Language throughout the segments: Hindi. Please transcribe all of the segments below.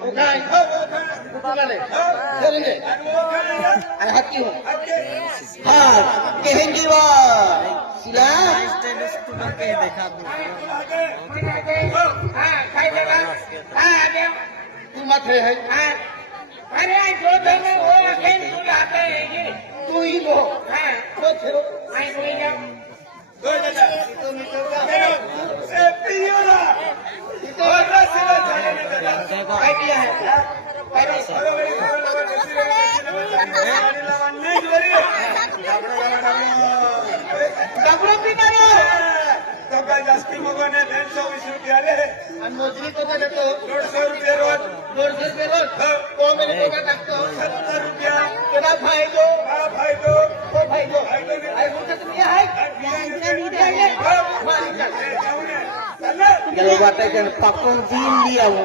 काय कुणाले करेंगे आणि हात की हाँ कहेंगे वा सिला तू मत है अरे जो दोनों वो अकेले तू जाते हैं तू ही वो वो थे आई बोल जाओ दो दादा ए पियोला तो रसिला झाले दादा काय किया है डबरो पिनारो तो काय जास्ती मगने 120 रुपये आले आणि मोजरी तो देतो 150 रुपये रोज 200 रुपये रोज तो मेरे को का टाकतो 70 रुपया तेरा फायदो हा भाई तो तो फायदो आई बोलते तुम्ही आहे kalau batakan pakong din dia wo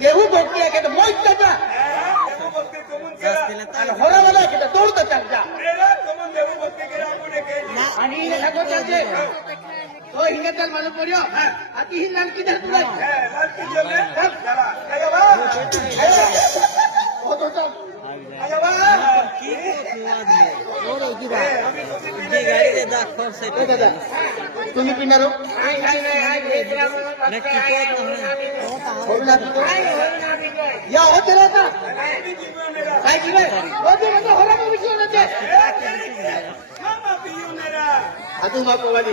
गेहूं भोगती के मोज त्याचा आणि होरावाला के तोड त्याचा आणि त्याचे तो हिंगेतल मालूम पड्यो आती ही नाम किधर तुला तुम्ही पिणार या होते ना काय केलं होरा अजून बापवाली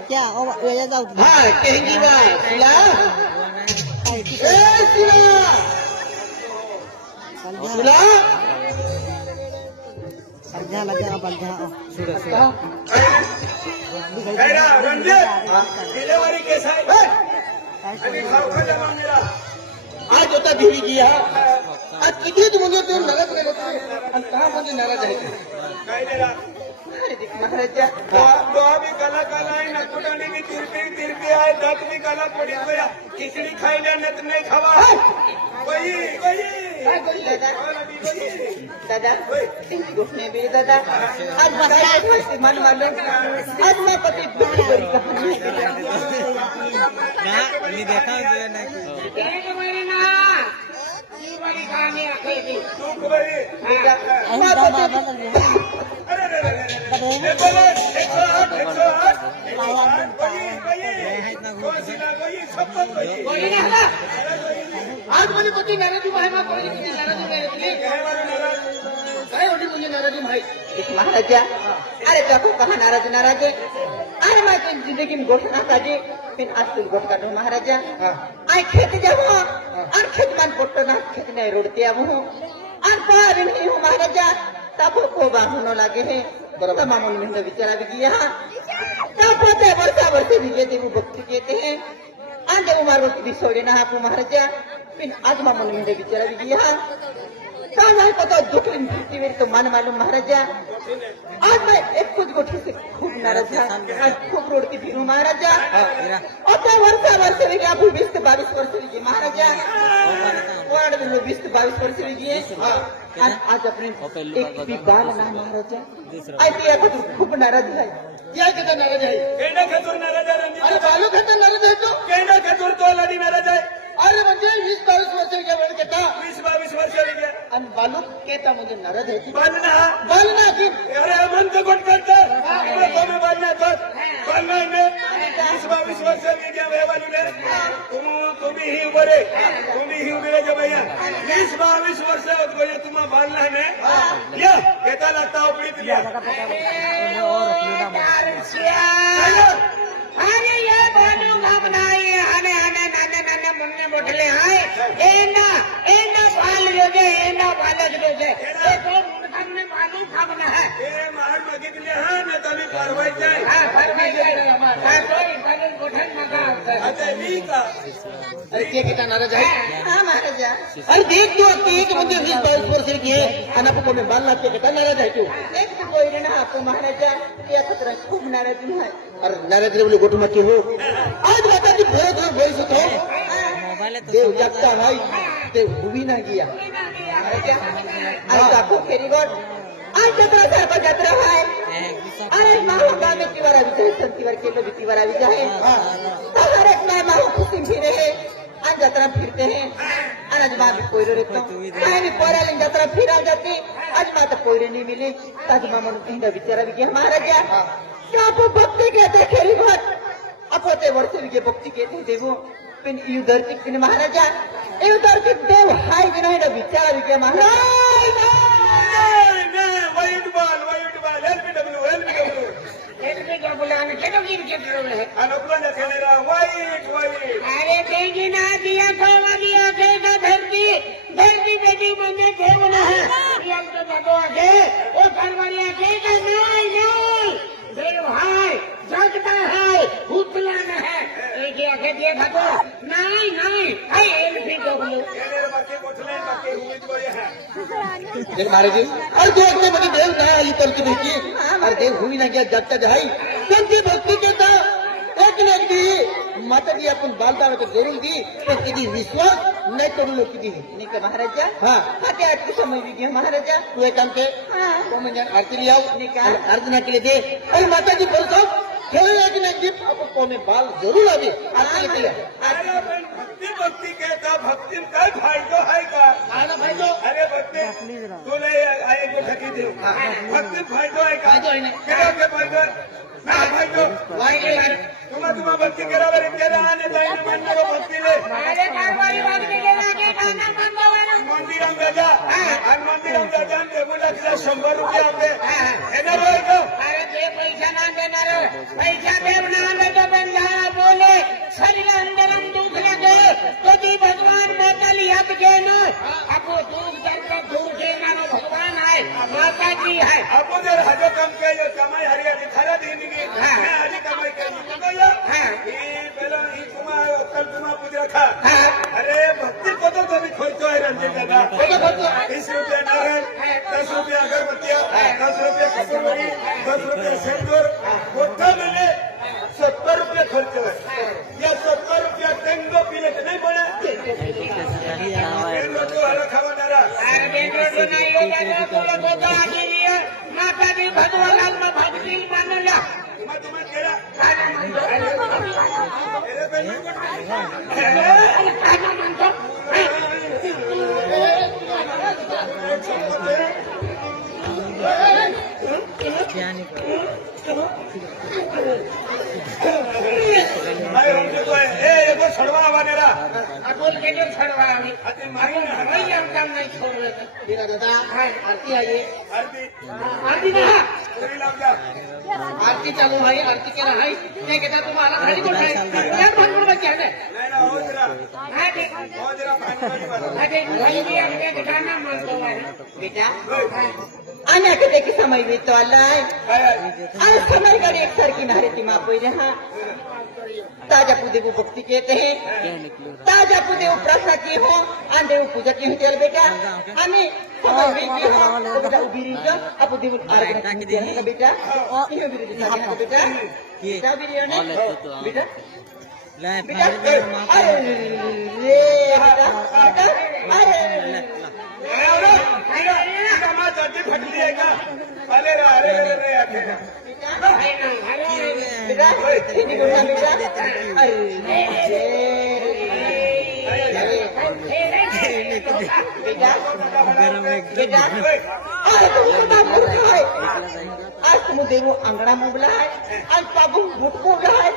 क्या हाँ कहेंगी बात सिला लगा बंधा डिलेवरी केस आहे आणि खाऊ जमा मेरा आज होता देवी जी हा आज किती तू म्हणजे तू नाराज केलं आणि का म्हणजे नाराज आहे काय देला महाराजा तो अभी काला काला आहे ना कुटाने की तिरपी आहे दात भी काला पड़ी गया खिचड़ी खाइले नत नहीं खावा वही काय बोलले दादा गोष्ट नाही बी दादा आज माझा मन मारलं आज मैं पति बड़ी बड़ी कहानी मी देखा एक महीना ये बड़ी कहानी आखिर की तू बड़ी अरे बोलो 108 बोली ना हला आज माझे पती नाराजी भाई मा कोणी किती नाराजी नाही काय होती मुझे नाराजी भाई महाराजा अरे देखो कहाँ नाराज अरे मैं तो जिंदगी में गोठ ना काटे फिर आज तुम गोठ काटो महाराजा आई खेत जाओ और खेत मान पोटो ना खेत नहीं रोडते अब हूँ और पार नहीं हूँ महाराजा तब को बाहुनो लागे है बराबर मामूल में विचारा भी किया तब होते वर्षा भी कहते वो भक्ति कहते हैं आंधे उमार भी सोड़े ना आपको महाराजा फिर आज मामूल में विचारा भी किया नहीं पता दुख मेरी तो मन मालूम महाराजा आज मैं एक कुछ गोठी से खूब नाराज था आज खूब रोडती फिरू महाराजा अब वर्ष भी गया 20-22 वर्ष भी महाराजा वार्ड में 20-22 वर्ष भी आज अपने एक भी बाल ना महाराजा ऐसे या तो खूब नाराज है या कितना नाराज है केंडा खतूर नाराज आहे अरे बालू खाता नाराज है तो केंडा खतूर तो लाडी नाराज आहे अरे म्हणजे 20-22 वर्ष क्या वेळ घेता 20-22 वर्ष गेले आणि बालू केता म्हणजे नाराज आहे बालना की अरे मन तो गोट करता तुम्ही बालना तर बालना ने 20-22 वर्ष गेले वे बालू ने तुम्ही ही बरे तुम्ही ही उभे जे भैया 20-22 वर्ष होत गए तुम्हा बालना ने या केता लागता उपडीत लिया अरे ये बालू घबराई आने नाने मुन्ने बोटले हाय एना बाल लोगे एना बालक लोगे हमने मालूम खाबना है हे मार मागितले हा ना तुम्ही परवायचं आहे हाँ फरमाइए हाँ कोई बदल गोठन मका आता मी का अरे के कितना नाराज है हाँ महाराजा अरे देख तू आपके एक बंदे 20-22 वर्ष की है और आपको में बाल लाते कितना नाराज है तू एक तो कोई ना आपको महाराजा क्या खतरा खूब नाराज है और नाराज बोले गोटू मत हो आज माता जी बहुत वॉइस होते मोबाइल तो देव जगता भाई देव हुई ना गया महाराजा आज आपको फेरी गोट आज जत्रा सारखा जत्रा है अरे माहो गाँव में तिवारा विजय संतिवार के लोग तिवारा विजय है हर एक माँ माहो खुशी भी रहे आज जत्रा फिरते हैं आज माँ भी कोई रहता मैं भी कोरा लेकिन जत्रा फिर आ जाती आज माँ तो कोई नहीं मिली आज माँ मन कहीं बेचारा भी गया महाराजा क्या आपको भक्ति कहते हैं खेली बात आप होते वर्ष भी भक्ति कहते हैं देवो पिन युद्धर पिन महाराजा युद्धर पिन देव हाय भी नहीं बेचारा भी गया महाराज वाईट बॉल एलबीडब्ल्यू एलपी का बुलाने चलो गिर के ट्रोल है अनुकूल खेलेला वाईट अरे देगी ना दिया खोवा दिया खेगा धरती बेटी बने देवना है रियल तो जगो आगे ओ फरवरी आगे का नहीं देव है जगता है भूतला न है एक आगे दिया था नहीं है एलपी डब्ल्यू खेलेला बाकी कोठले बाकी हुई तो ये है देख महाराज और दो अगले बड़ी देव ना आई तल की देखी और देव हुई ना गया जगता जाई क्योंकि भक्ति के था एक न एक दी माता जी अपन बालता में तो जरूर दी तो किसी विश्वास नहीं करू लोग की दी नहीं का महाराजा हाँ आते आज के समय भी गया महाराजा तू एक काम के वो मैं आरती ले आओ अर्चना के लिए दे अरे माता जी बोलो खेल एक न एक दी आपको में बाल जरूर आवे आरती के लिए अरे भक्ती कहता भक्ती काय फायदा है का आना भाई जो अरे भक्ती तुला आई को ठकी देऊ भक्ती फायदा है का फायदा आहे ना. केला के फायदा ना फायदा वाईट तुम्हा भक्ती करावर केला आणि जाईन म्हणतो भक्तीले अरे कारवाई वागणे गेला के खाना बनवायला मंदिरात गजा आणि मंदिरात गजा आणि देवळातला 100 रुपये आपले येणार होय का अरे ते पैसा ना देणार पैसा देवना आले तो बंधा बोले शरीर अंदरम दुख लगे कभी भगवान माता लिहात घेणं आपो दुख दर्द दूर घेणारा भगवान आहे माता जी है आपण जर हाजो काम केलं कमाई हरियाली खरा देणी मैं आधी कमाई केली तो या ही पहला ही तुम्हा कल तुम्हा पूजा खा अरे भक्ती को तो तुम्ही खोलतो आहे रंजित दादा 20 रुपये नारळ 10 रुपये अगरबत्तियां 10 रुपये कपूरवडी 10 रुपये सिंदूर मोठा मिले 70 रुपये खर्च है या 70 रुपये टेंगो पीले तो नहीं पड़े टेंगो तो हरा खावानारा अरे बेंगलोर नाही होता बोलत होता आधी माता जी भगवान में भक्ती मानला तुम्हा केला खाना म्हणतो क्या नहीं छडवा वानेरा आपण गेलो छडवा आम्ही आता माही नाही आमकाम नाही छोडलं मेरा दादा आरती आइए आरती आधी ना पुरी लाव जा आरती चालू भाई आरती केला हाय ते कहता तुम्हाला खाली कोण आहे यार भानगड बच्चा है नाही ना हो जरा भांडवली अरे भाई जी आमके गाना म्हणतो बेटा आना के देखी समय भी तो अल्लाह आज समय गाड़ी एक सर किनारे ती माँ पोई रहा ताजा पूजे को भक्ति कहते हैं ताजा पूजे को प्रसाद की हो आंधे को पूजा की हो चल बेटा हमें समय भी की हो तो बेटा उबी रही जा आप देव आराधना की है बेटा ये भी रही है बेटा बेटा भी रही है बेटा बेटा अरे रे बेटा अरे फटली आहे का अरे रे आखे बेटा ini बोलना बेटा बेटा बेटा अरे तुम मूर्ख है आज तुम देवो अंगड़ा मोबला है आज बाबू बुट मोबला है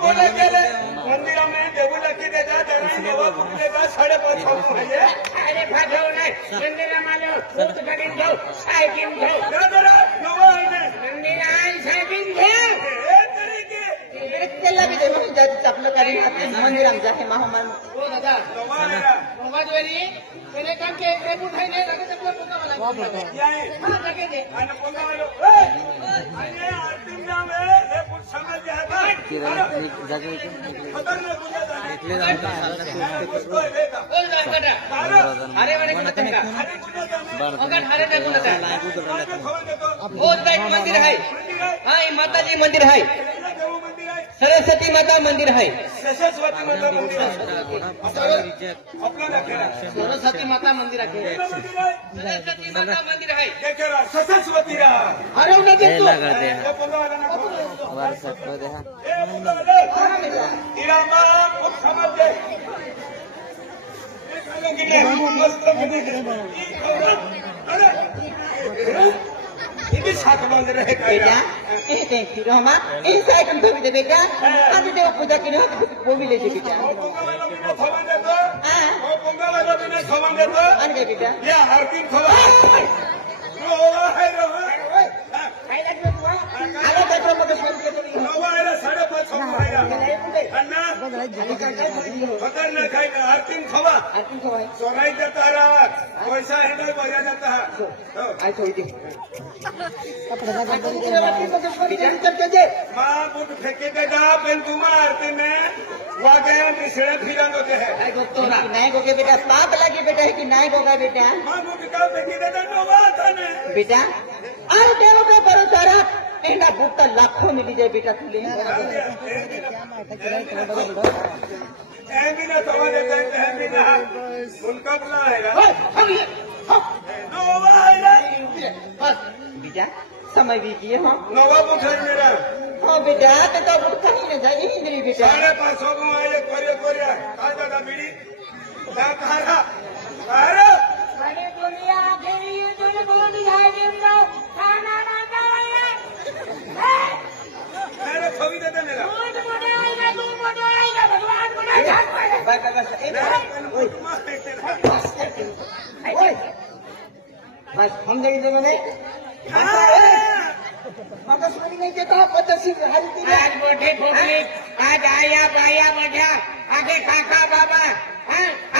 बोला गेले मंदिरामध्ये देऊला की देता देवा देता 5.5 आहे अरे भागव नाही मंदिरामध्ये फूट गाडी घेऊ सायकिल घेऊ जरा नवा आहे मंदिर आहे सायकिल घेऊ हे तरी की चला विजय म्हणून जातीचं आपलं कार्य आपले मंदिर आमचं आहे महामान हो दादा मोबाईलवरी त्याने काम के एक उठाई नाही लगेच आपलं पोता मला हा लगेच दे आणि पोंगावालो आणि अंतिम नाम आहे हे पुढ समज घ्या खतरनाक गुन्हा झाला बोल जा बेटा अरे वाले मत का मगर हारे टाकून नका बहुत बड़ा एक मंदिर है हाँ ये माता जी मंदिर है सरस्वती माता मंदिर है सरस्वती माता मंदिर आपला दाखला सरस्वती माता मंदिर है सरस्वती माता मंदिर है देखरा सरस्वती रा अरे उन्हें देख लो हे पोंगावाला ना व्हाट्सएप पर देखा हे पोंगावाला इरामा खूप समज दे मस्त अरे इथे सात मंदिर आहे बेटा हे फिरो मा ऐसा आइटम धोबी दे बेटा आज देव पूजा की वो भी ले बेटा पोंगावाला बिना खवन देतो हाँ ओ पोंगावाला बिना खवन देतो आन गए बेटा या आरती खवन रोवा है रोवा आला बेटा मग सोड के तो रोवा है 5.5 आहे अण्णा खतरनाक आहे आरती खवा आरती को भाई चोरायचा तारा पैसा हैंडल बजा जाता है आई छोड़ दे बेटा चल मां बुट फेंके बेटा पेन तुमा आरती में वहां गया मिसड़े फिरन होते हैं नहीं गोगे बेटा पाप लगे बेटा है कि नहीं गोगा बेटा मां बुट का फेंके बेटा नोवा था ने बेटा अरे देव पे भरोसा रख एंडा बूटा लाखों मिली जाए बेटा तुले एमिना तवा देता है एमिना उनका बुला है नोवा है बेटा समय बीजिए हाँ नोवा बुट है मेरा हाँ बेटा तो बुट कहीं न जाए यही मेरी बेटा 550 में आए कोरिया काय दादा बीड़ी ना कहा अरे अरे दुनिया आखिरी ये तुझे बोल दिया है खाना ना मेरे खवी देता मेरा बस हम जाएंगे मैंने मगजमारी नहीं देता 85,000 आज मोठे फुटली आज आया बाया मोठ्या आगे काका बाबा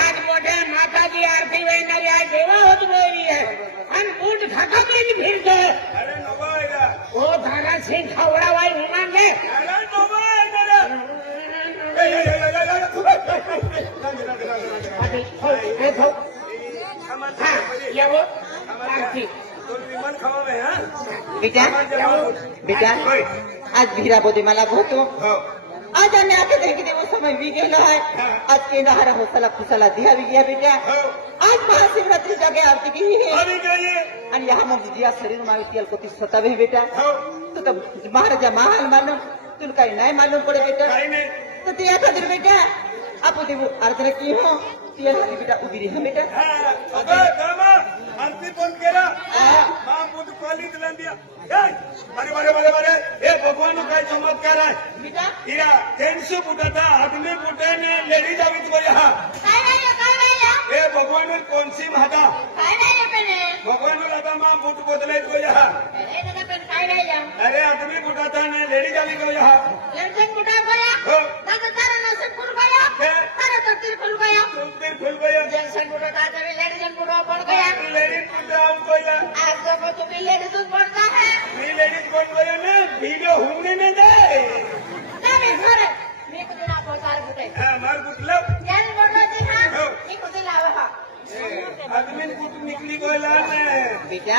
आज मोठ्या माताजी आरती वैनारी आज देवा होत बोली है आणि बूट खाकापडी फिरतो अरे नोवा है ओ धागा सिंह खवडा वाई उमांगे अरे नोवा है मेरा हे भाऊ हा यावं आरती तो विमान खवावे हा बेटा बेटा आज भीरा बोधे मला होतो आज आम्ही आता देखील देव समय भी गेलो आहे आज केंद्र हरा होसाला खुसाला दिया भी गया बेटा आज महाशिवरात्री जागे आरती की है अभी गई आणि यहाँ मग जिया शरीर माविती अलकोती स्वतः भी बेटा तू तर महाराजा महान मालूम तुला काही नाही मालूम पडे बेटा काही नाही तर ते खातिर बेटा आपण देव अर्धने की हो ती खातिर बेटा उभी रही बेटा अबे कामा आरती बंद केला मां बुट पाली दिला दिया अरे अरे अरे अरे हे भगवान काय चमत्कार आहे बेटा इरा 300 फुटाचा आदमी फुटाने लेडीज आवित बोल हा हे भगवान कौन सी माता भगवान आता मां बुट बदलायत बोल हा अरे आदमी फुटाचा ने लेडीज आवित बोल हा हो फिर खुल गया लेडीज फुटा बोला मी लेडीज कोण बोला ना वीडियो होने न दे हा मार कुठलं आदमी कुठ निकली बोला ना बेटा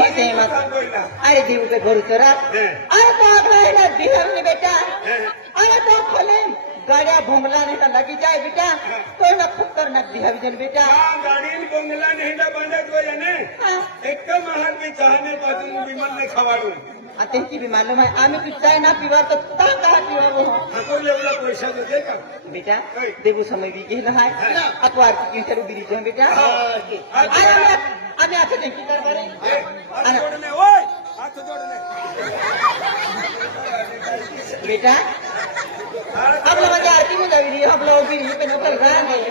ऐसे मत बोला अरे देव पे भरोसा रख अरे तो अगला है ना बिहार में बेटा अरे तो खोले गाड़िया भोंगला नहीं तो लगी जाए बेटा तो ना खतरनाक दिहा विजन बेटा गाडीन बोंगला नेहंडा बांधत बोला ने एक महार में चाहने पासून विमान ने खवाडून त्यांची भी मालूम है आम्ही कुछ चाय ना पीवा तो कहा पीवा वो ठाकूर लेवला पैसा देते का बेटा देवू समय भी गेलो है अपो आरती की उभी रही बेटा आम्ही आता देखील करबारे हात जोडले ओय हात जोडले बेटा आपला माझी आरती में जावी रही आपला उभी रही पे नोकर रहा नहीं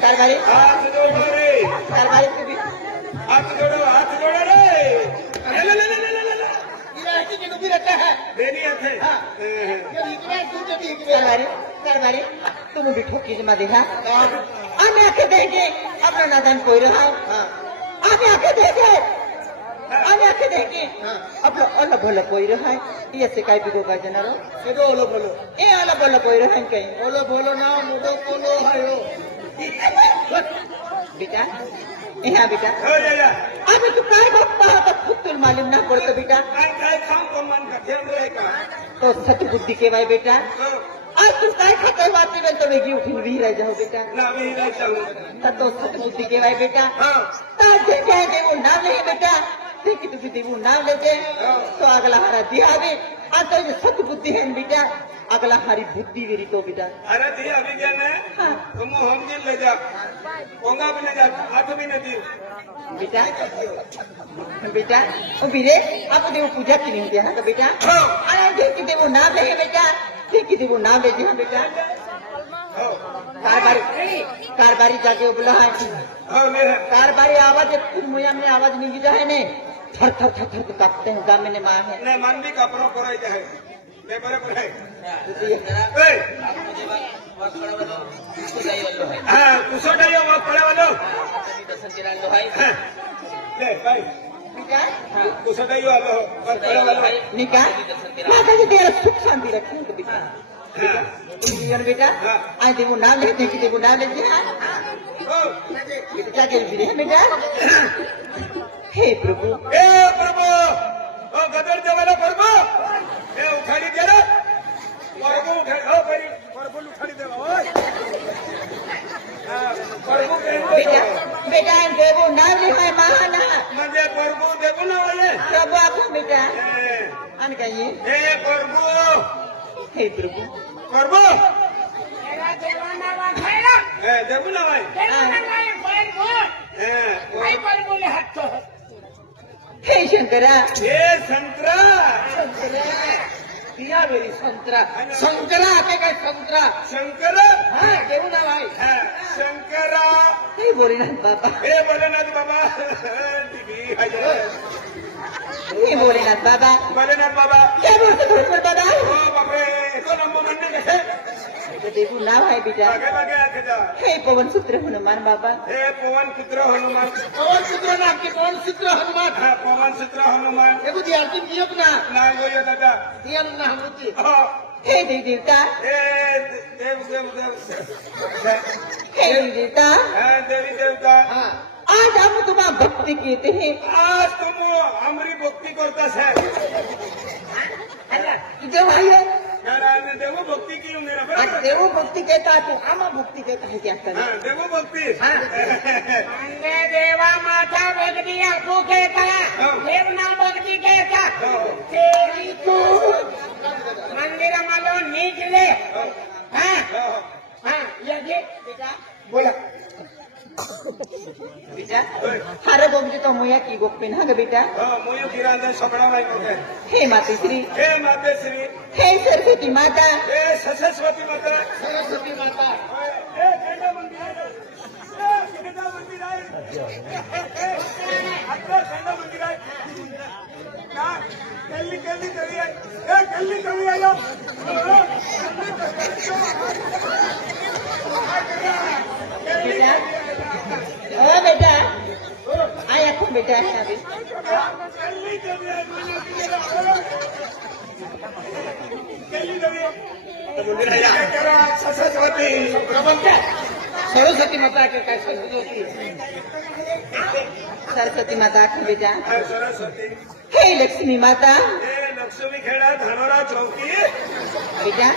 कारबारी हात जोडो रे कारबारी को भी हात जोडो रे इलाकी के उभी रहता है देरी थे हाँ। जो इकडे तू जो इकडे कारभारी तुम्ही बी ठोकीच मध्ये हा आम्ही आखे देंगे अपना नादान कोई रहा आम्ही आखे देंगे आम्ही आखे देंगे आपलं अल्ल भलं कोई रहा याचे काय बिगो काय जनारो सेदो ओलो बोलो ए अल्ल भलं कोई रहा काही ओलो बोलो ना मोडो कोलो हायो बेटा ह्या बेटा हो या आम्ही तू काय बघता आता फुटून मालूम ना पडतो बेटा काय खाम कमान का ध्यान रहे का तो सतबुद्धी केवाय बेटा हो, आज तू काय खाताय वाचते तर वेगळी उठून विहिराय जाऊ बेटा ना मी नाही सांगू तर तो सतबुद्धी केवाय बेटा हाँ ताजे काय देवो नाव ले बेटा ते की तुझी देवो नाव लेते तो अगला हारा दिहावे आता ये सतबुद्धि है बेटा अगला हारी बुद्धि वेरी तो बेटा अरे दिया अभी क्या है हाँ तुम हम दिन ले जा पोंगा भी नहीं जा हाथ भी नहीं दी बेटा बेटा ओ बीरे आप देव पूजा की नहीं होती है तो बेटा हाँ अरे देव की देवो नाम ले बेटा ते की देवो नाम ले जी बेटा हो कारबारी जाके बोला है हो मेरा कारबारी आवाज मुया में आवाज नहीं जा है ने थर थर थर थर कांपते हैं गाँव में माँ है ने मन भी कपड़ों को रही है ले बराबर है ए हाँ कुछ नहीं वो पड़े वालो हाँ, ले भाई बेटा कुछ नहीं वालो वो पड़े वालो निका माता जी तेरा सुख शांति रखे तो बेटा हाँ जीवन बेटा आज देखो नाम लेते कि देखो नाम लेते हो बेटा क्या कहते हैं बेटा हे प्रभु ए प्रभु ओ गदर जवाला प्रभु ए उखाड़ी दे रे प्रभु उठाई ओ परी प्रभु उखाड़ी दे ओए हां प्रभु बेटा बेटा देखो नाम ले है महाना मजे प्रभु देखो ना वाले प्रभु आपको बेटा ए अन कहिए ए प्रभु हे प्रभु प्रभु मेरा देवाना वाखायला ए देखो ना भाई देवाना वाले पर बोल ए भाई पर बोले हाथ तो हे शंकरा ए संतरा दिया मेरी संतरा संतरा आते काय संतरा शंकर हाँ देऊ ना भाई हां शंकरा हे बोलेनाथ बाबा ए भोलेनाथ बाबा दिवी हाय हे बोलेनाथ बाबा भोलेनाथ बाबा क्या बोलते बोल बाबा ओ बापरे तो नंबर म्हणणे कसे तो देखो नाम है बेटा मागे मागे आखे जा हे पवन सूत्र हनुमान बाबा हे पवन पुत्र हनुमान पवन सूत्र ना की पवन सूत्र हनुमान हा पवन पुत्र हनुमान एगो दियाती नियत ना ना गोयो दादा दियन ना हमती हो हे देव देवता हे देव देव देव हे देव देवता हा देवी देवता हाँ आज हम तुम्हारा भक्ति कहते हैं आज तुम हमारी भक्ति करता है जो भाई है नारायण देवो भक्ति की मेरा आज बराबर देवो भक्ति कहता है तो आमा भक्ति कहता है क्या करें हाँ देवो भक्ति अंगे देवा माता भक्ति आपको कहता देव ना भक्ति कहता तेरी तू मंदिर मालो निकले हाँ हाँ ये बेटा बोला बेटा हर गोगजी तो मुया की गोपिन है बेटा मोयो किरांदा सपना भाई को हे माता श्री हे माते श्री हे सरस्वती माता हे सरस्वती माता सरस्वती माता हे केंद्र मंदिर आहे हे केंद्र मंदिर आहे आता केंद्र मंदिर आहे का कल्ली कल्ली तरी आहे हे कल्ली तरी आयो बेटा ओ बेटा आया कौन बेटा है अभी कल्ली तरी आहे कल्ली तरी आहे करा सरस्वती सरस्वती माता के काय सरस्वती सरस्वती माता की बेटा सरस्वती हे लक्ष्मी माता हे लक्ष्मी खेड़ा धानोरा चौकी बेटा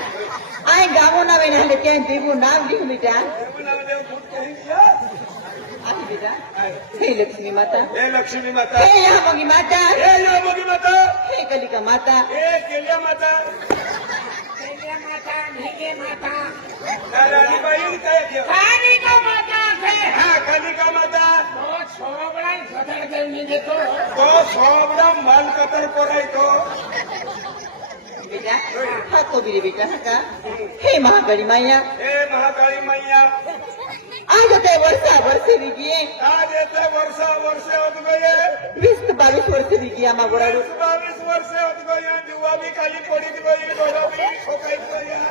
आए गावो ना बेना लेके आए देवो नाम लिख बेटा देव भूत कहीं दिया आई बेटा हे लक्ष्मी माता हे लक्ष्मी माता हे यहाँ मोगी माता हे योगी माता हे कलिका माता हे केल्या माता कैल्या माता भिगे माता रानी बाई काय ठेव खानी का माता है हा कालिका माता तो छोबड़ा सदर के निगे तो तो सोबडा मान कतर करायचो बेटा हा तो भी बेटा हा का हे महाकाली माया हे महाकाळी मैया आज ते वर्षा वर्षे बिगिये आज येते वर्षा वर्षे होत गए 20-22 वर्षे बिगिया मा गोराडू 22 वर्ष होत गया जुआ भी खाली पड़ी गई डोरा भी ठोकाई गया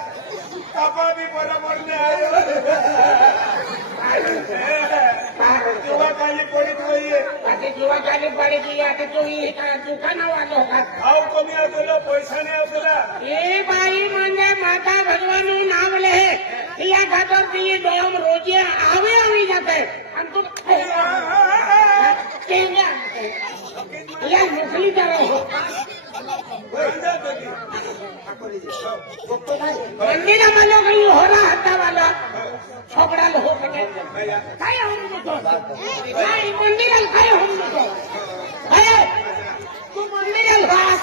कापा भी बराबर ने आयो जुआ खाली पड़ी गई आता जीवा खाली पडी की आता तू दुकानावालो का भाव कमी आवला पैसा नाही आवला ए बाई म्हणजे माता भगवानનું નામ લે યા ખાતર તી ડોમ રોજે આવે આવી જાતે અને તું કેંગા યા મુખલી તારો મંદિરમાં લો ગઈ હોરા હતા વાલા છોકરા લો સકે કાય હોમ નતો કાય મંદિર કાય હોમ નતો હે તું મંદિર વાસ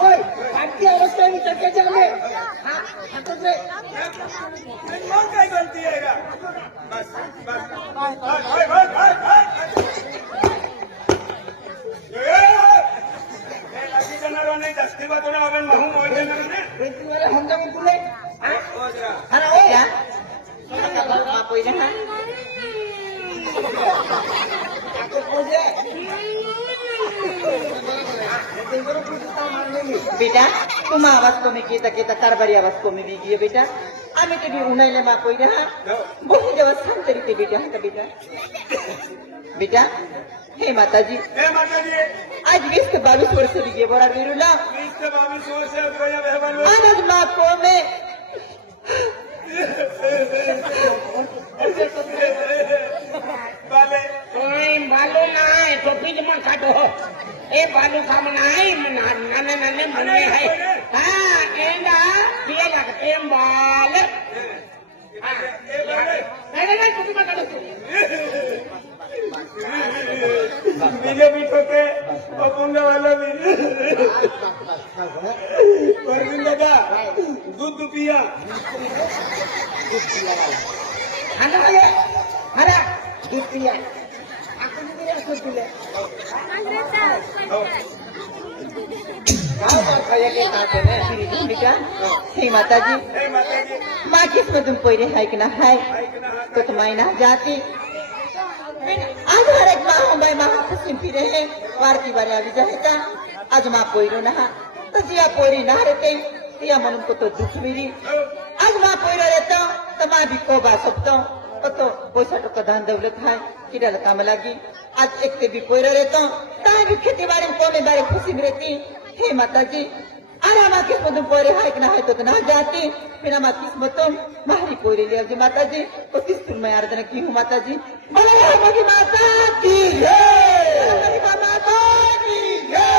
ઓય આટલી અવસ્થાની ચર્ચા ચાલે હા તો છે मग काय गलती आहे का बस बस हाय हाय हाय हाय ए लागी जनारो ने दस्ती बातोना आपण महू मोय देणार ने प्रिंसिपल समजावून तुले हा हो जरा अरे ओ Ya. Kalau mak poin dah. aku puja बेटा तुम आवाज कमी केता केता कारभारी आवाज कमी बी गिये बेटा आम्ही ते बी उन्हायला मा पोई रहा बहुत दिवस थांब तरी ते बेटा हा का बेटा बेटा हे माताजी हे माताजी आज 20 ते 22 वर्ष गे बरा बिरुला 20 ते 22 वर्ष होत गया मेहमान आज मा को में बाले ओय बालू नाही टोपी मग काढो ए बालू काम नाही नाने नाने म्हणणे आहे हा एंडा पिया लागते बाल ए बाले नाही नाही टोपी मग काढो बीजे भी ठोके अपुंगा वाला भी परवीन दादा दूध पिया हाना वाले हरा दूध पिया aku ni dia aku dulu गाव का खाया के ताते ने श्री बेटा हे माताजी हे माताजी मा किस में तुम पोई है कि ना है ऐकना हा तो तुम्हारी ना जाती आज हर एक माँ मैं माँ खुशी फिरे हैं वारती बारे अभी जाएगा आज माँ पोईरो ना तो जिया पोरी ना रहते तिया मन को तो दुख मिली आज माँ पोईरो रहता तो माँ भी को बा सकता तो पैसा टका दान दौलत है किड़ा काम लगी आज एक से भी पोईरो रहता ताई भी खेती बारे में कोने बारे खुशी में रहती हे माता जी अरे माँ किस्मत तुम पोरे है कि ना है तो ना जाती फिर माँ किस्मत तुम मारी पोरे ले जी माता जी तो किस तुम मैं आराधना की हूँ माता जी बोले हमारी माता की जय हमारी माता की जय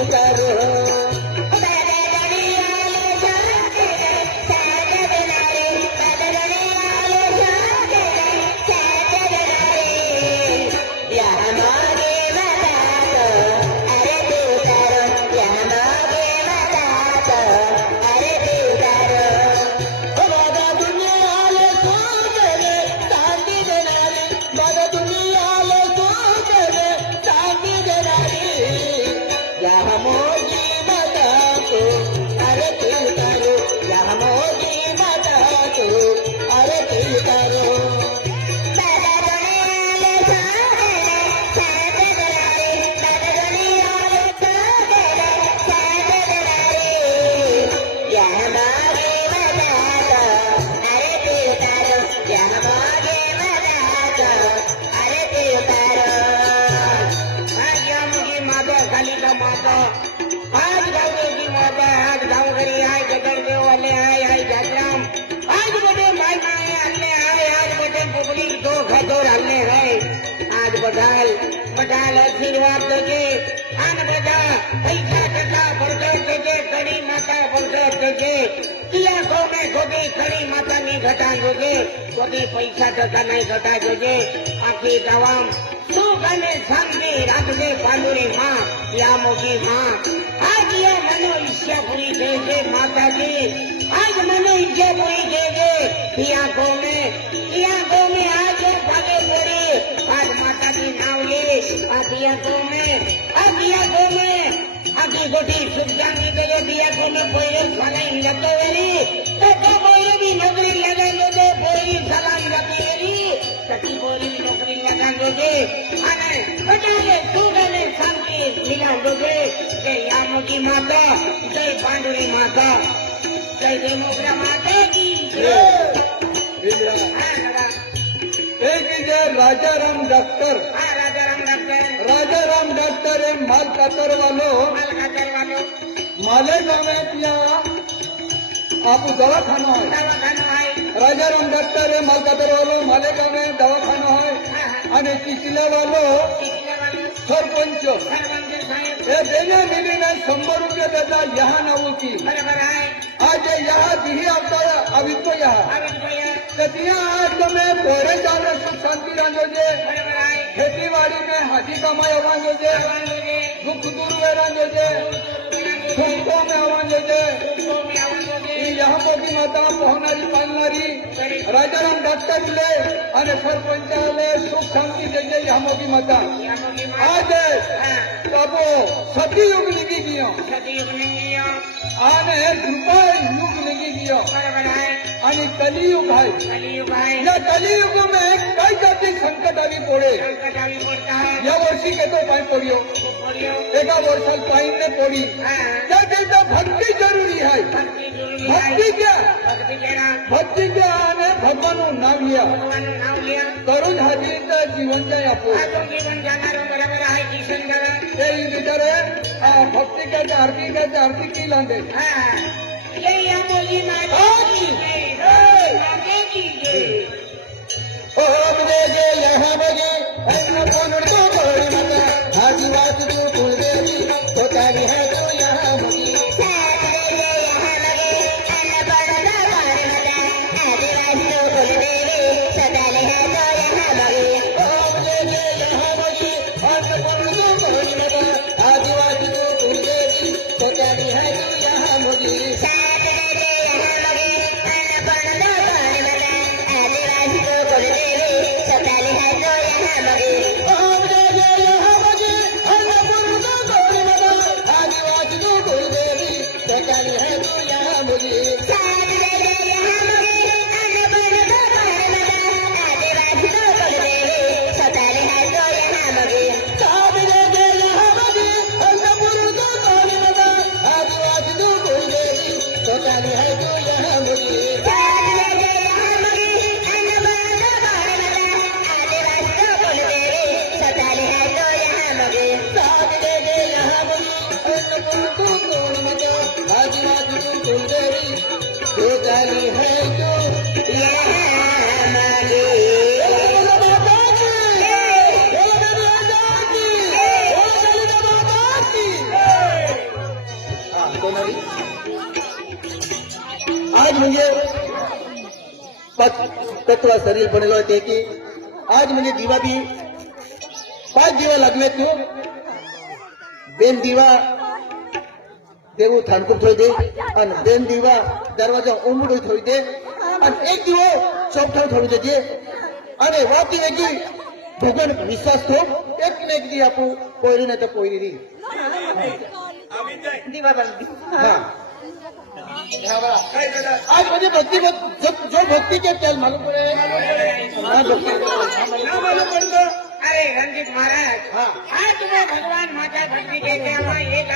उतारो आज गावची माता आज गावकरी आहे गदरदेववाले आहे जागराम आज बड़े माय माय हल्ले आहे आज बड़े पुगड़ी दो खदोर हल्ले है आज बधाल आशीर्वाद देजे आन बजा पैसा टका बरकत देजे कड़ी माता बरकत देजे किया को में खोदी कड़ी माता नहीं घटा देजे खोदी पैसा टका नहीं घटा देजे आखी दवाम सुख અને શાંતિ રાખજે પાંડુરી માં યા મોગી માં आज ये मनो इच्छा पूरी दे दे माता जी आज मनो इच्छा पूरी दे दे पिया को में आज भागे बोरी आज माता जी नाव ले पिया को में आखी गोटी सुख शांति दे पिया को में कोई सलाम लतो वेरी तो कोई भी नौकरी लगा दे कोई सलाम लती वेरी सती बोरी नौकरी लगा दे आने बटाले सुगने शांति मिला दोगे जय यामोगी माता जय पांडुरी माता जय देवोग्रा माता की एक जय राजाराम डॉक्टर राजाराम डॉक्टर है माल कातर वालो माले गाँव त्या आपू दवाखाना है राजाराम डॉक्टर है माल कातर वालो माले गाँव दवाखाना है आणि चिचल्या वालो सरपंच हे देण्या निधीने 100 रुपये देता यहाँ नावो की आज यहाँ दिही आता अवित्व यहाँ तथिया आज तुम्हें पोरे जाने सुख शांति रांधो जे खेतीबाड़ी में हाथी कमाई आवाज जे दुख दूर में रांधो जे सुखों में आवाज जे यहाँ मोदी माता पोहनारी पालनारी राजाराम डॉक्टर ले અને સરપંચાલે સુખ શાંતિ દેજે यहाँ मोदी माता आज बाबो सती युग लिखी दियो आने कृपा युग लिखी दियो आणि कलियुग आहे या कलियुग में कई जाती संकट आवी पड़े या वर्षी के तो पाई पड़ियो एका वर्षात पाई ने पड़ी त्या भक्ति जरूरी है भक्ति क्या आने भगवान नाम लिया करून हाजीर जीवन जाय आपो ते बिचारे भक्ति के आरती की लांदे यहाँ बजे आदिवासी जो कुलदेवी होता है तो यहाँ बजे आदिवासी जो कुलदेवी होता है तो यहाँ बजे तत्व शरीर बनेलो ते की आज म्हणजे दिवा बी 5 दिवा लागले तू बेन दिवा देऊ थानकूप थोडी दे आणि बेन दिवा दरवाजा उमडून थोडी दे आणि एक दिवो चौकठाव थोडी देते आणि वाती वेगळी भगवान विश्वास ठेव एक न एक दी आपण कोयरी नाही तर कोयरी दी आम्ही जाय दिवा बंदी हा काय दादा आज म्हणजे भक्ति जो भक्ति के त्याला मालूम पडे हाँ, भक्ति ना मला पडलं अरे रंजित महाराज हाँ आज तुम्हें भगवान माता भक्ति के क्या एक